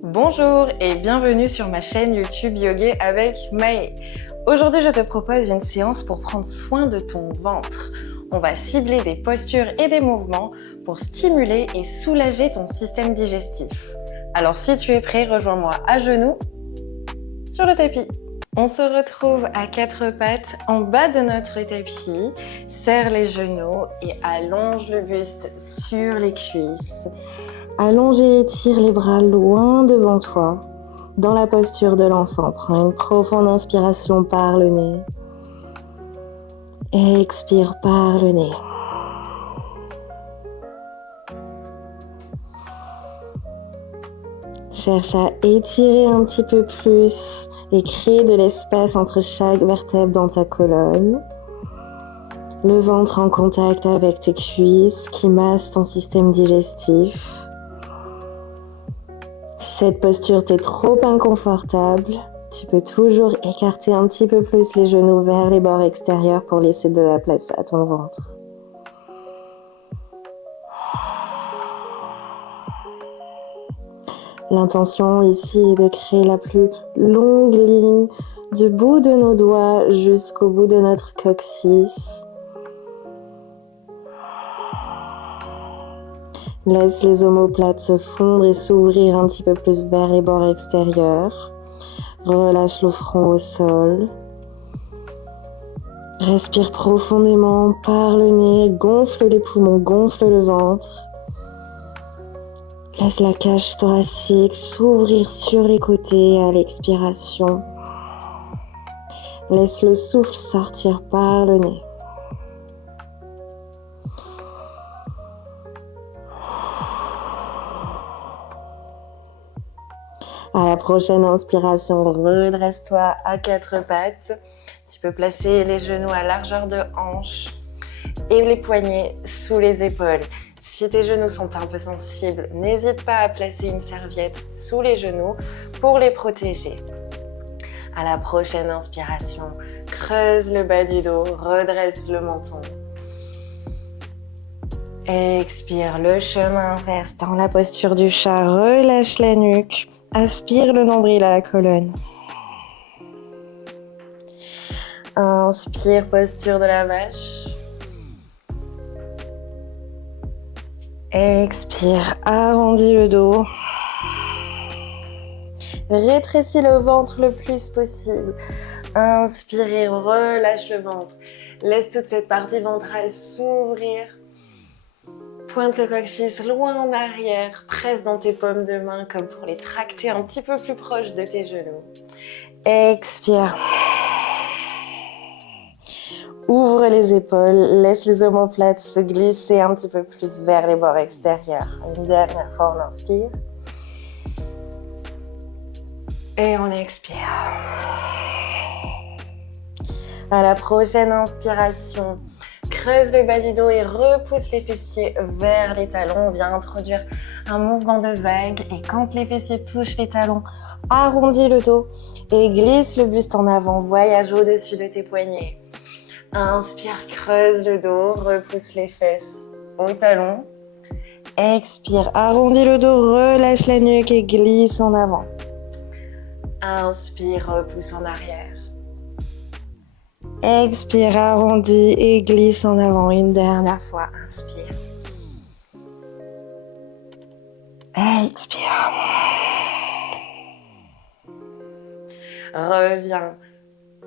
Bonjour et bienvenue sur ma chaîne YouTube Yoga avec Maë. Aujourd'hui, je te propose une séance pour prendre soin de ton ventre. On va cibler des postures et des mouvements pour stimuler et soulager ton système digestif. Alors si tu es prêt, rejoins-moi à genoux sur le tapis. On se retrouve à quatre pattes en bas de notre tapis, serre les genoux et allonge le buste sur les cuisses. Allonge et étire les bras loin devant toi, dans la posture de l'enfant. Prends une profonde inspiration par le nez et expire par le nez. Cherche à étirer un petit peu plus et créer de l'espace entre chaque vertèbre dans ta colonne. Le ventre en contact avec tes cuisses qui massent ton système digestif. Si cette posture t'est trop inconfortable, tu peux toujours écarter un petit peu plus les genoux vers les bords extérieurs pour laisser de la place à ton ventre. L'intention ici est de créer la plus longue ligne du bout de nos doigts jusqu'au bout de notre coccyx. Laisse les omoplates se fondre et s'ouvrir un petit peu plus vers les bords extérieurs. Relâche le front au sol. Respire profondément par le nez, gonfle les poumons, gonfle le ventre. Laisse la cage thoracique s'ouvrir sur les côtés à l'expiration. Laisse le souffle sortir par le nez. À la prochaine inspiration, redresse-toi à quatre pattes. Tu peux placer les genoux à largeur de hanche et les poignets sous les épaules. Si tes genoux sont un peu sensibles, n'hésite pas à placer une serviette sous les genoux pour les protéger. À la prochaine inspiration, creuse le bas du dos, redresse le menton. Expire le chemin inverse dans la posture du chat, relâche la nuque. Aspire le nombril à la colonne. Inspire, posture de la vache. Expire, arrondis le dos. Rétrécis le ventre le plus possible. Inspire et relâche le ventre. Laisse toute cette partie ventrale s'ouvrir. Pointe le coccyx loin en arrière, presse dans tes paumes de main comme pour les tracter un petit peu plus proche de tes genoux. Expire. Ouvre les épaules, laisse les omoplates se glisser un petit peu plus vers les bords extérieurs. Une dernière fois, on inspire. Et on expire. À la prochaine inspiration, creuse le bas du dos et repousse les fessiers vers les talons. On vient introduire un mouvement de vague et quand les fessiers touchent les talons, arrondis le dos et glisse le buste en avant. Voyage au-dessus de tes poignets. Inspire, creuse le dos, repousse les fesses aux talons. Expire, arrondis le dos, relâche la nuque et glisse en avant. Inspire, repousse en arrière. Expire, arrondis et glisse en avant. Une dernière fois, inspire. Expire. Reviens.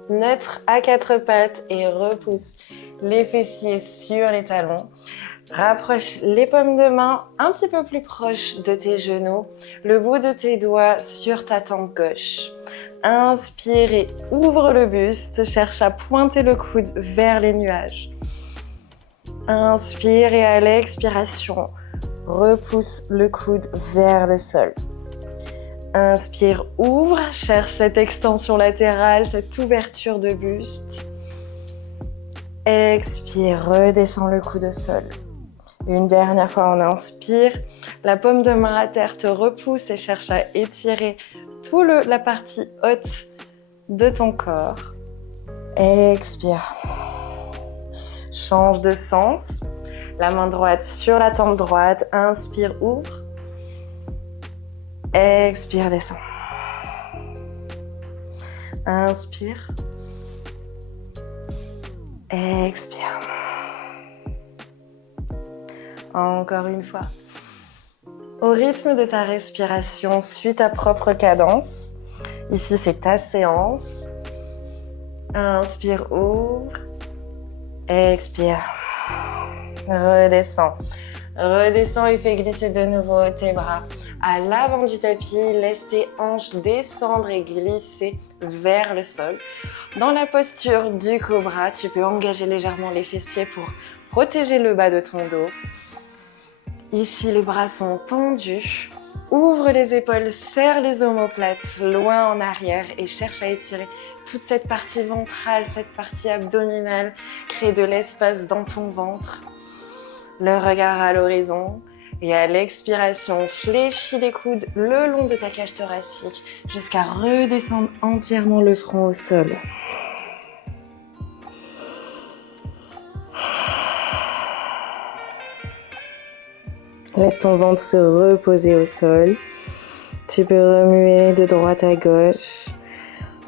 Neutre à quatre pattes et repousse les fessiers sur les talons. Rapproche les paumes de main un petit peu plus proches de tes genoux, le bout de tes doigts sur ta tempe gauche. Inspire et ouvre le buste, cherche à pointer le coude vers les nuages. Inspire et à l'expiration, repousse le coude vers le sol. Inspire, ouvre, cherche cette extension latérale, cette ouverture de buste. Expire, redescends le coude au sol. Une dernière fois, on inspire. La paume de main à terre te repousse et cherche à étirer toute la partie haute de ton corps. Expire. Change de sens. La main droite sur la tempe droite. Inspire, ouvre. Expire, descends. Inspire. Expire. Encore une fois. Au rythme de ta respiration, suis ta propre cadence. Ici, c'est ta séance. Inspire, ouvre. Expire. Redescends. Redescends et fais glisser de nouveau tes bras à l'avant du tapis. Laisse tes hanches descendre et glisser vers le sol. Dans la posture du cobra, tu peux engager légèrement les fessiers pour protéger le bas de ton dos. Ici, les bras sont tendus. Ouvre les épaules, serre les omoplates loin en arrière et cherche à étirer toute cette partie ventrale, cette partie abdominale. Crée de l'espace dans ton ventre. Le regard à l'horizon. Et à l'expiration, fléchis les coudes le long de ta cage thoracique jusqu'à redescendre entièrement le front au sol. Laisse ton ventre se reposer au sol. Tu peux remuer de droite à gauche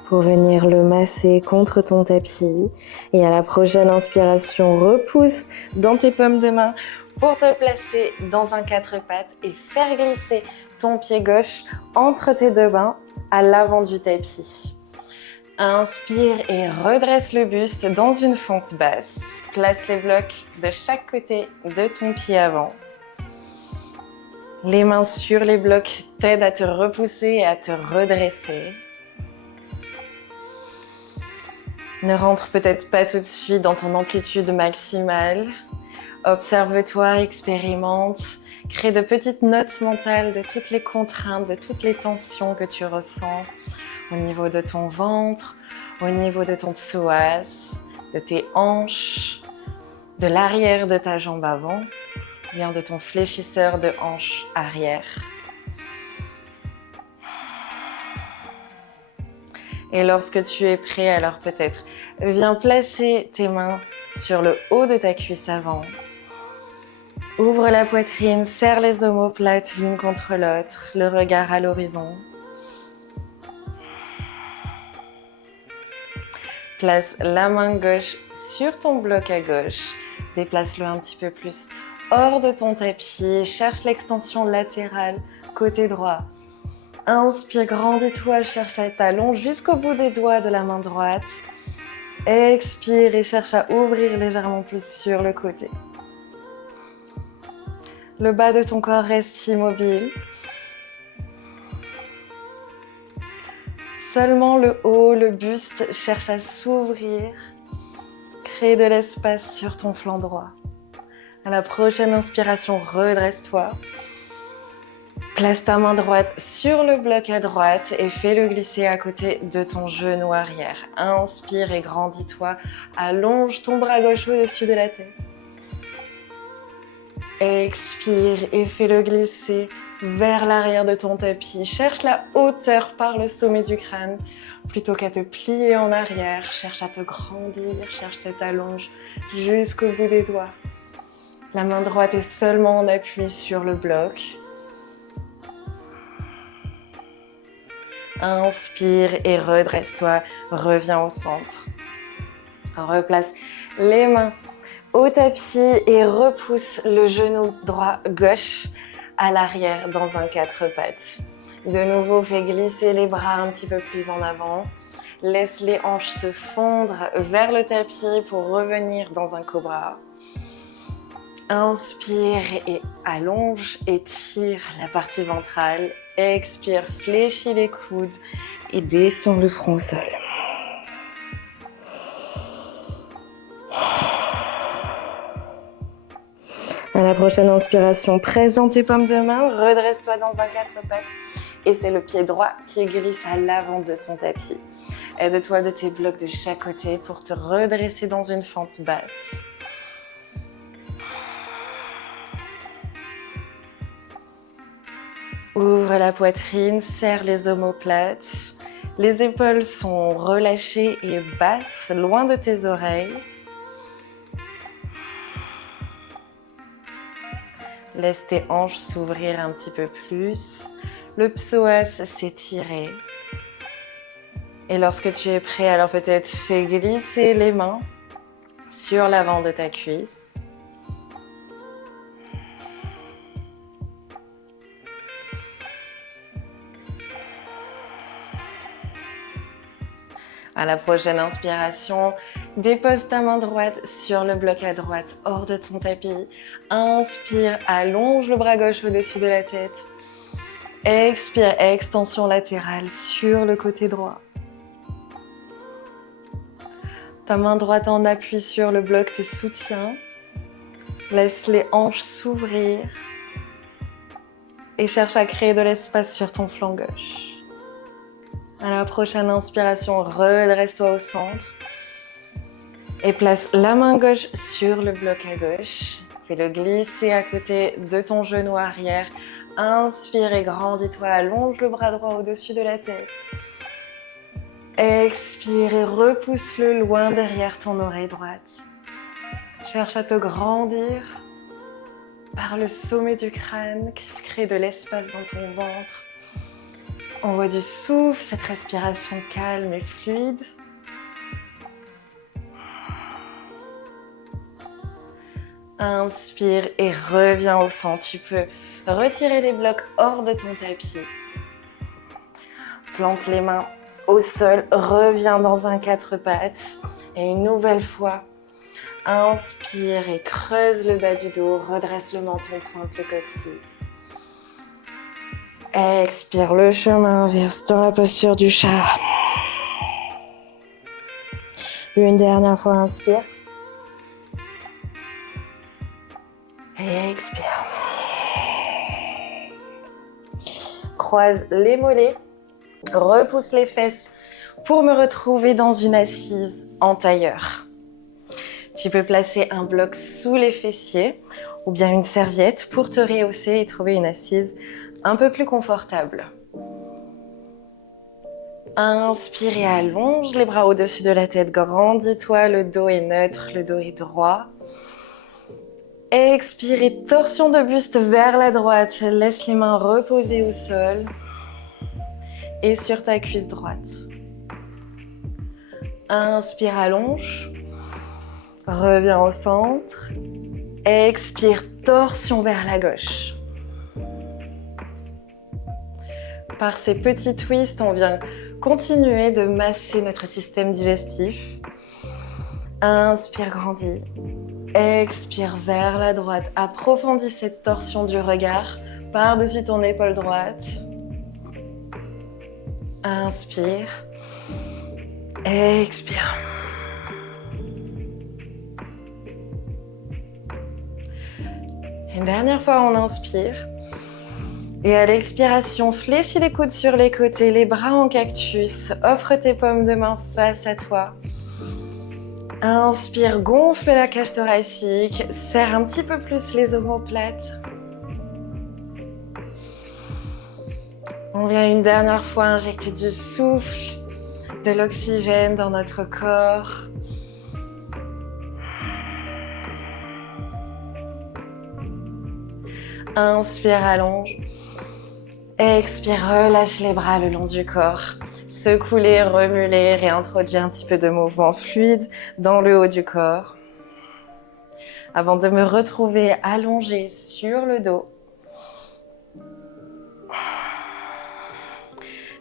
pour venir le masser contre ton tapis. Et à la prochaine inspiration, repousse dans tes paumes de main pour te placer dans un quatre pattes et faire glisser ton pied gauche entre tes deux mains à l'avant du tapis. Inspire et redresse le buste dans une fente basse. Place les blocs de chaque côté de ton pied avant. Les mains sur les blocs t'aident à te repousser et à te redresser. Ne rentre peut-être pas tout de suite dans ton amplitude maximale. Observe-toi, expérimente, crée de petites notes mentales de toutes les contraintes, de toutes les tensions que tu ressens au niveau de ton ventre, au niveau de ton psoas, de tes hanches, de l'arrière de ta jambe avant, bien de ton fléchisseur de hanche arrière. Et lorsque tu es prêt, alors peut-être viens placer tes mains sur le haut de ta cuisse avant. Ouvre la poitrine, serre les omoplates l'une contre l'autre, le regard à l'horizon. Place la main gauche sur ton bloc à gauche. Déplace-le un petit peu plus hors de ton tapis. Cherche l'extension latérale, côté droit. Inspire, grandis-toi, cherche à t'allonger jusqu'au bout des doigts de la main droite. Expire et cherche à ouvrir légèrement plus sur le côté. Le bas de ton corps reste immobile. Seulement le haut, le buste cherche à s'ouvrir. Crée de l'espace sur ton flanc droit. À la prochaine inspiration, redresse-toi. Place ta main droite sur le bloc à droite et fais-le glisser à côté de ton genou arrière. Inspire et grandis-toi. Allonge ton bras gauche au-dessus de la tête. Expire et fais-le glisser vers l'arrière de ton tapis. Cherche la hauteur par le sommet du crâne. Plutôt qu'à te plier en arrière, cherche à te grandir, cherche cette allonge jusqu'au bout des doigts. La main droite est seulement en appui sur le bloc. Inspire et redresse-toi, reviens au centre. Replace les mains au tapis et repousse le genou droit gauche à l'arrière dans un quatre pattes. De nouveau, fais glisser les bras un petit peu plus en avant. Laisse les hanches se fondre vers le tapis pour revenir dans un cobra. Inspire et allonge, étire la partie ventrale. Expire, fléchis les coudes et descends le front au sol. À la prochaine inspiration, présente tes paumes de main, redresse-toi dans un quatre pattes et c'est le pied droit qui glisse à l'avant de ton tapis. Aide-toi de tes blocs de chaque côté pour te redresser dans une fente basse. Ouvre la poitrine, serre les omoplates. Les épaules sont relâchées et basses, loin de tes oreilles. Laisse tes hanches s'ouvrir un petit peu plus. le psoas s'étirer. Et lorsque tu es prêt, alors peut-être fais glisser les mains sur l'avant de ta cuisse. À la prochaine inspiration, dépose ta main droite sur le bloc à droite hors de ton tapis. Inspire, allonge le bras gauche au-dessus de la tête. Expire, extension latérale sur le côté droit. Ta main droite en appui sur le bloc te soutient. Laisse les hanches s'ouvrir et cherche à créer de l'espace sur ton flanc gauche. À la prochaine inspiration, redresse-toi au centre et place la main gauche sur le bloc à gauche. Fais-le glisser à côté de ton genou arrière. Inspire et grandis-toi, allonge le bras droit au-dessus de la tête. Expire et repousse-le loin derrière ton oreille droite. Cherche à te grandir par le sommet du crâne, crée de l'espace dans ton ventre. Envoie du souffle, cette respiration calme et fluide. Inspire et reviens au centre. Tu peux retirer les blocs hors de ton tapis. Plante les mains au sol, reviens dans un quatre pattes. Et une nouvelle fois, inspire et creuse le bas du dos, redresse le menton, pointe le coccyx. Expire, le chemin inverse dans la posture du chat. Une dernière fois, inspire. Et expire. Croise les mollets, repousse les fesses pour me retrouver dans une assise en tailleur. Tu peux placer un bloc sous les fessiers ou bien une serviette pour te rehausser et trouver une assise un peu plus confortable. Inspire et allonge les bras au-dessus de la tête, grandis-toi, le dos est neutre, le dos est droit. Expire et torsion de buste vers la droite, laisse les mains reposer au sol et sur ta cuisse droite. Inspire, allonge, reviens au centre, expire, torsion vers la gauche. Par ces petits twists, on vient continuer de masser notre système digestif. Inspire, grandis. Expire vers la droite. Approfondis cette torsion du regard par-dessus ton épaule droite. Inspire. Expire. Une dernière fois, on inspire. Et à l'expiration, fléchis les coudes sur les côtés, les bras en cactus. Offre tes paumes de main face à toi. Inspire, gonfle la cage thoracique. Serre un petit peu plus les omoplates. On vient une dernière fois injecter du souffle, de l'oxygène dans notre corps. Inspire, allonge. Expire, relâche les bras le long du corps. Secoue-les, remue-les, réintroduis un petit peu de mouvement fluide dans le haut du corps. Avant de me retrouver allongée sur le dos.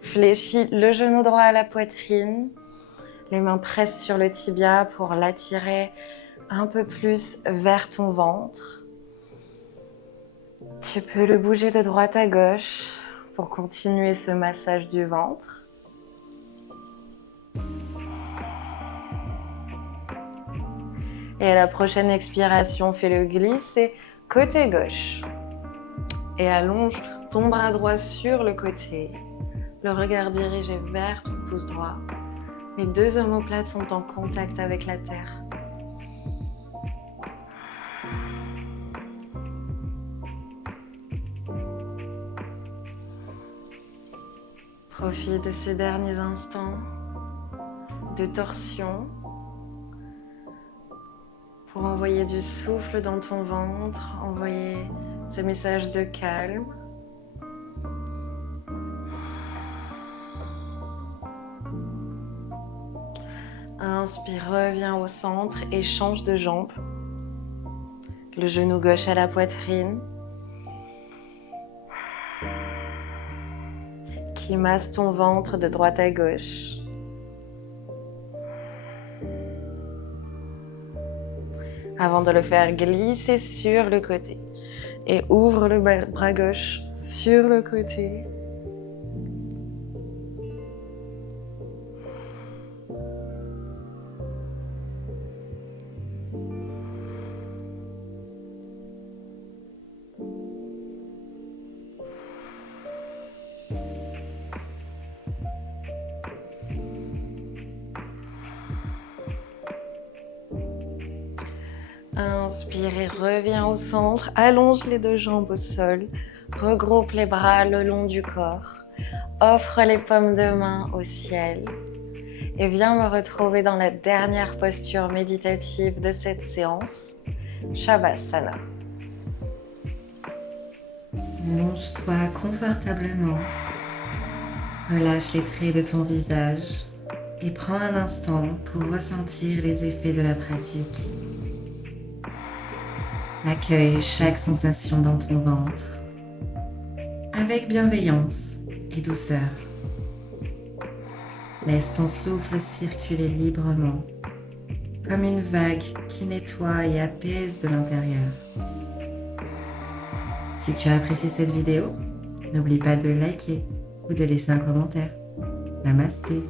Fléchis le genou droit à la poitrine. Les mains pressent sur le tibia pour l'attirer un peu plus vers ton ventre. Tu peux le bouger de droite à gauche pour continuer ce massage du ventre. Et à la prochaine expiration, fais-le glisser côté gauche. Et allonge ton bras droit sur le côté. Le regard dirigé vers ton pouce droit. Les deux omoplates sont en contact avec la terre. Profite de ces derniers instants de torsion pour envoyer du souffle dans ton ventre, envoyer ce message de calme. Inspire, reviens au centre et change de jambe. Le genou gauche à la poitrine. Qui masse ton ventre de droite à gauche. Avant de le faire glisser sur le côté. Et ouvre le bras gauche sur le côté. Inspire et reviens au centre. Allonge les deux jambes au sol. Regroupe les bras le long du corps. Offre les paumes de main au ciel. Et viens me retrouver dans la dernière posture méditative de cette séance, Shavasana. Allonge-toi confortablement. Relâche les traits de ton visage et prends un instant pour ressentir les effets de la pratique. Accueille chaque sensation dans ton ventre avec bienveillance et douceur. Laisse ton souffle circuler librement, comme une vague qui nettoie et apaise de l'intérieur. Si tu as apprécié cette vidéo, n'oublie pas de liker ou de laisser un commentaire. Namasté.